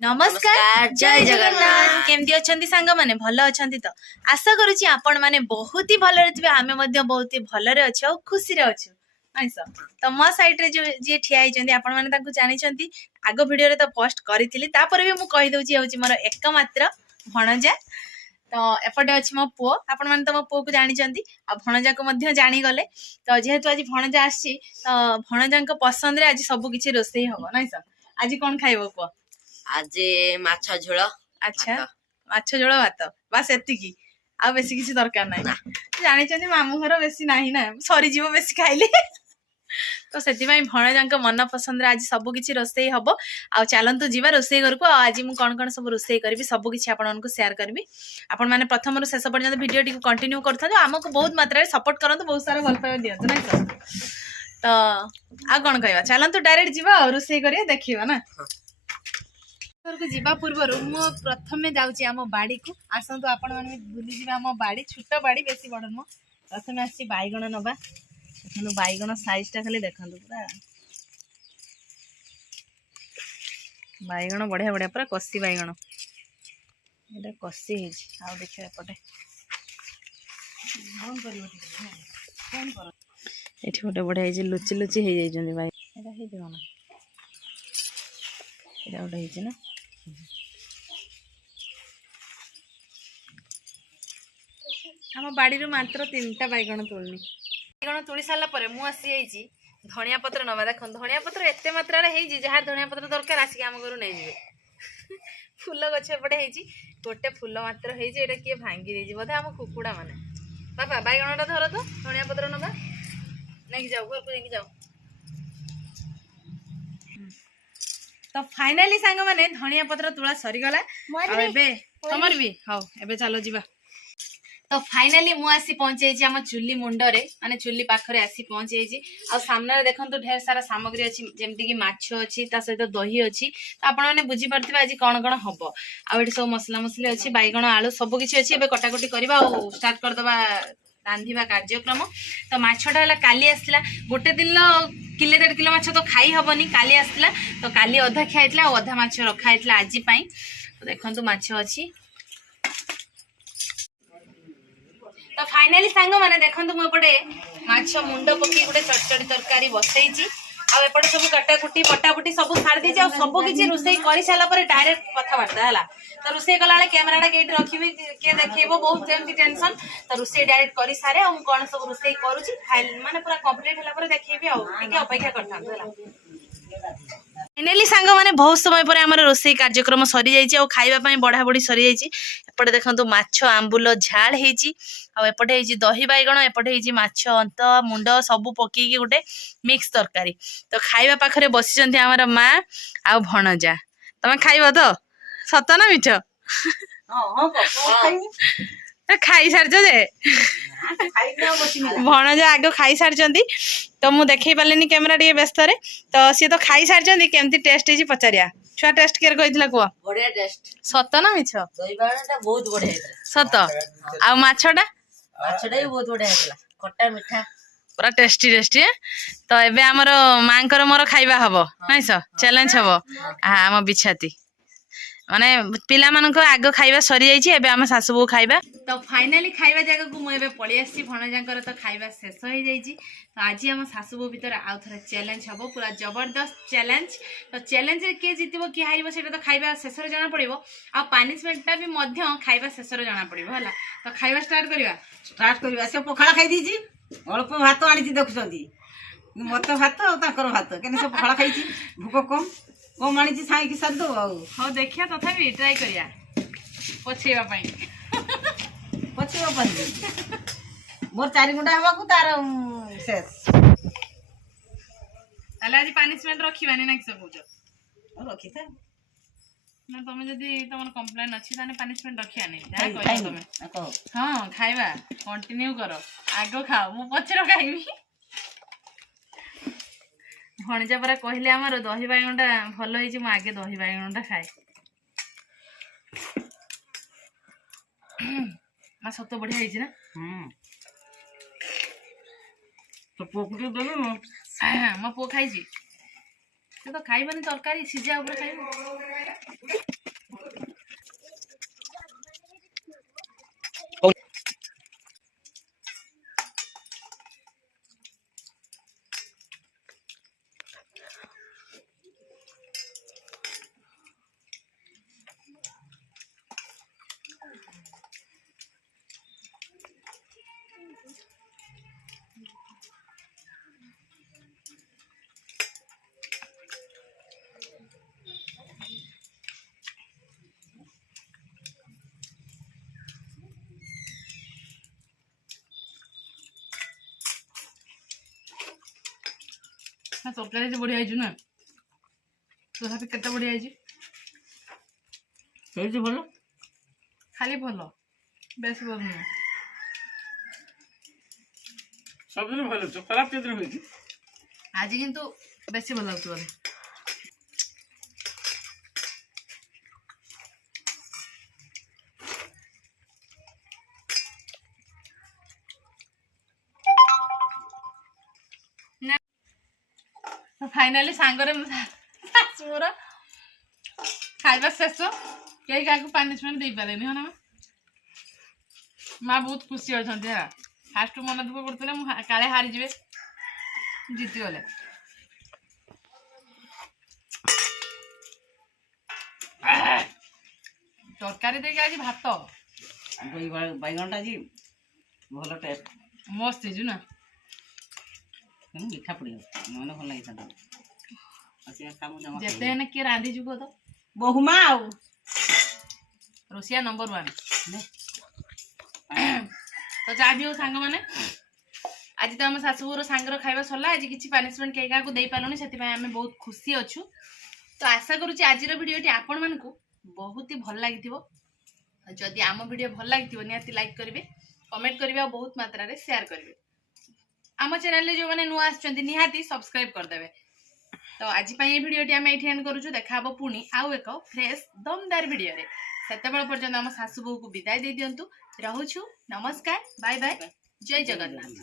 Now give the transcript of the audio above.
नमस्कार जय जगन्नाथ केमती अछंती सांग माने भलो अछंती तो आशा करूची आपण माने बहुत ही भलो रहथिबे आमे मध्ये बहुत ही भलो रे अछो खुशी रे अछो नाइस तो मो साइड रे जो जे ठिया आइचंती आपण माने ताकू जानि छंती आगो वीडियो रे तो पोस्ट करिथिली तापर भी मु कहि दउची होची मोर एकमात्र भणजा तो एपटे अछि मो पो आपण माने तो मो पो को जानि छंती आ भणजा को मध्ये जानि गले तो जेहेतु आज भणजा आछि तो भणजा को पसंद रे आज सब किछि रोसई हबो नाइस आज कोन खाइबो पो आज माछ झोल अच्छा माछ झोल भात बस एतिकी आ बेसी किसी दरकार नाही जानि छंती मामू घर बेसी नाही ना सरी जीवो बेसी खाइले तो सेति भाई भणजांक मन पसंद रे आज सब किछि रोसई हबो आ चलंतु जीवा रोसई घर को आज मु कोन कोन सब रोसई करबी सब किछि आपण मानको शेयर करबी आपण माने प्रथम रु शेष पर्यंत वीडियो टी कंटिन्यू करथां हमको बहुत मात्रा रे सपोर्ट करंतु बहुत सारा भल पाए दियंतु नै तो आ कोन कहबा चलंतु डायरेक्ट जीवा रोसई करिया देखिबा ना को जीवा पूर्व मु प्रथमे जाउची आम बाड़ी को आसंतु आपण माने बुली जीवा आम बाड़ी छोट बाड़ी बेसी बड़ न प्रथमे आसी बाईगण नबा देखनु बाईगण साइज टा खाली देखंतु पूरा बाईगण बढ़िया बढ़िया पूरा कसी बाईगण एटा कसी हे आ देखियो एपटे कोन करियो कोन कर एठी गोटे बढ़िया हे लुची लुची हे जाई जंदी बाई एटा हे दियो ना एटा गोटे हे ना आम बाड़ी मात्र 3टा बैगण तोलनी बैगण तोली सारा पर मु आसी जाइए धनिया पत्र नवा देख धनिया पत्र एत मात्रा जहाँ धनिया पत्र दरकार आसिक आम घर नहीं जाए फूल गछ एपटे गोटे फूल मात्र होता किए भांगी दे बोधे आम कुकुड़ा माने बापा बैगणटा धर तो धनिया पत्र नवा नहीं जाओ घर को लेकिन जाओ तो फाइनाली सांग माने धनिया पत्र तुला सरीगला तमर भी हाँ एबे चलो जीवा तो फाइनाली मु आसी पहुंचे आम चुली मुंडरे माने चुली पाखरे आसी पहुंचे आ सामने देखंतु ढेर सारा सामग्री अछि जेमति कि माछ अछि ता सहित दही अछि तो आपण माने बुझी परथिबा आज कोन कोन हबो आ एठी सब मसला मसली अछि बैगण आलू सब किछि अछि एबे कटाकटी करबा आ स्टार्ट कर दबा रांधिबा कार्यक्रम तो माछटा हला काली आसला गोटे दिन किले 1.5 किलो माछ तो खाई हबनी काली आसला तो काली अधा खाइतला आ अधा माछ रखा आइतला आजि पई तो देखंतु माछ अछि तो फाइनाली सांग माने देखंतु मु एपटे माछ मुंड पकी गोटे चटचटी तरकारी बसैची आ एपटे सब काटाकुटी पटापुटी सब छाड़ देछि आ सब किछि रोसई करि साला पर डायरेक्ट कथा बार्ता हला तो रोसई कला वाले कैमराटा केट रखिबे के देखैबो बहुत एमती टेंशन तो रोसई डायरेक्ट करि सारे हम कोन सब रोसई करूची फाइल माने पूरा कंप्लीट हला पर देखैबे आ टिके अपेक्षा करथां हला फाइनाली सांग माने बहुत समय पर हमर रोसई कार्यक्रम सरी जाइछि और खाइबा पई बढा बढी सरी जाइछि एपटे देखंतु माछ आंबुल झाल हेछि आ एपटे हेछि दही बैगण एपटे हेछि माछ अंत मुंड सब पकी की गोटे मिक्स तरकारी तो खाइबा पाखरे बसी जंती हमर मां आ भणजा तमे खाइबो तो सत ना मिठ हां हां खाई सारजो जे भणजा आगो खाई सारचंती तो मु देखै पालेनी कैमरा टिके व्यस्त रे तो सी तो खाई सारचंती केमती टेस्ट हेछि पचारिया छुआ टेस्ट केर कहितला को बढ़िया टेस्ट सत ना मिछ दही बाणटा बहुत बढ़िया हेतला सत आ माछटा भी बहुत बढ़िया हेतला खट्टा मीठा पूरा टेस्टी टेस्टी तो एबे हमर मांकर मोर खाइबा हबो नाइस चैलेंज हबो हम बिछाती माने पिला मानको आगो खाइबा सरी जाइछि एबे हम सासुबो खाइबा तो फाइनाली खाइबा जगह को मु एबे पळि आसी भणजांकर तो खाइबा शेष होई जाइछि तो आज हम सासुबो भीतर आउ थरा चैलेंज हबो पूरा जबरदस्त चैलेंज तो चैलेंज रे के जितिबो कि हारिबो सेटा तो खाइबा शेष रे जाना पड़िबो आ पनिशमेंटटा भी मध्य खाइबा शेष रे जाना पड़िबो हला तो खाइबा स्टार्ट करिबा से पखाला खाइ दीछि अल्प भात आनिछि देखुछंती मत भात आ ताकर भात केने से पखाला खाइछि भूख कम कम आनिछि साई की साथ दो हां देखिया तथापि ट्राई करिया पछेवा पई पछेवा पई मोर 4 घंटा हवा को तार शेष ताले आज पनिशमेंट रखिबानी ना कि सब बुझ रखिता ना तमे जदी तमन कंप्लेन अछि ताने पनिशमेंट रखिया नै जा कहै तमे हां खाइबा कंटिन्यू करो आगो खाओ मु पछरो खाइबी भणजा परा कहले हमर दही बाइगणटा भलो होई मु आगे दही बाइगणटा खाए आ सत बढ़िया होई ना तो पोकुटी देबे मो पो खाई तो खाइबनी तरकारी सिझा ऊपर खाइबो ନା ତରକାରୀ ଯେ ବଢିଆ ହେଇଛି ନା ତଥାପି କେତେ ବଢିଆ ହେଇଛି ହେଇଛି ଭଲ ଖାଲି ଭଲ ବେଶୀ ଭଲ ନୁହେଁ ସବୁଦିନ ଭଲ ଅଛି ଖରାପ କେଦିନ ହେଇଛି ଆଜି କିନ୍ତୁ ବେଶୀ ଭଲ ଲାଗୁଛି ବୋଧେ फाइनाली सांगरे शाशुर खाइबा शेष कई क्या पनिशमेंट दे पारे ना माँ बहुत खुशी अच्छा फास्ट मन दुख करते काले हारी जाए जीती गले तरकारी देके आज भात बैगनटा जी भल टेस्ट मस्त है ना मिठा पड़े मन भल लगी जेते ने किए रांधी जुग तो बहुमा आउ रोसिया नंबर 1 तो जा भी हो सांग माने आज तो आम शाशुर सांगर खाଇବା सरला आज किसी पनिशमेंट कई क्या दे पालुनी से आम बहुत खुशी अच्छु तो आशा करुँच आज भिडियोटी आपण मानक बहुत ही भल लगी जदि आम भिडियो भल लगी निहाती लाइक करेंगे कमेंट करेंगे और बहुत मात्रा रे शेयर करेंगे आम चैनल जो मैंने नुआ आसुचंती निहाती सब्सक्राइब करदेवे तो आज ये भिडियोटी आम ये एंड करूँ देखा पुणी आउ एक फ्रेश दमदार भिडियो रे सेते पर्यंत आम सासू बहू को विदाय दे दिंतु रहूछु नमस्कार बाय बाय जय जगन्नाथ।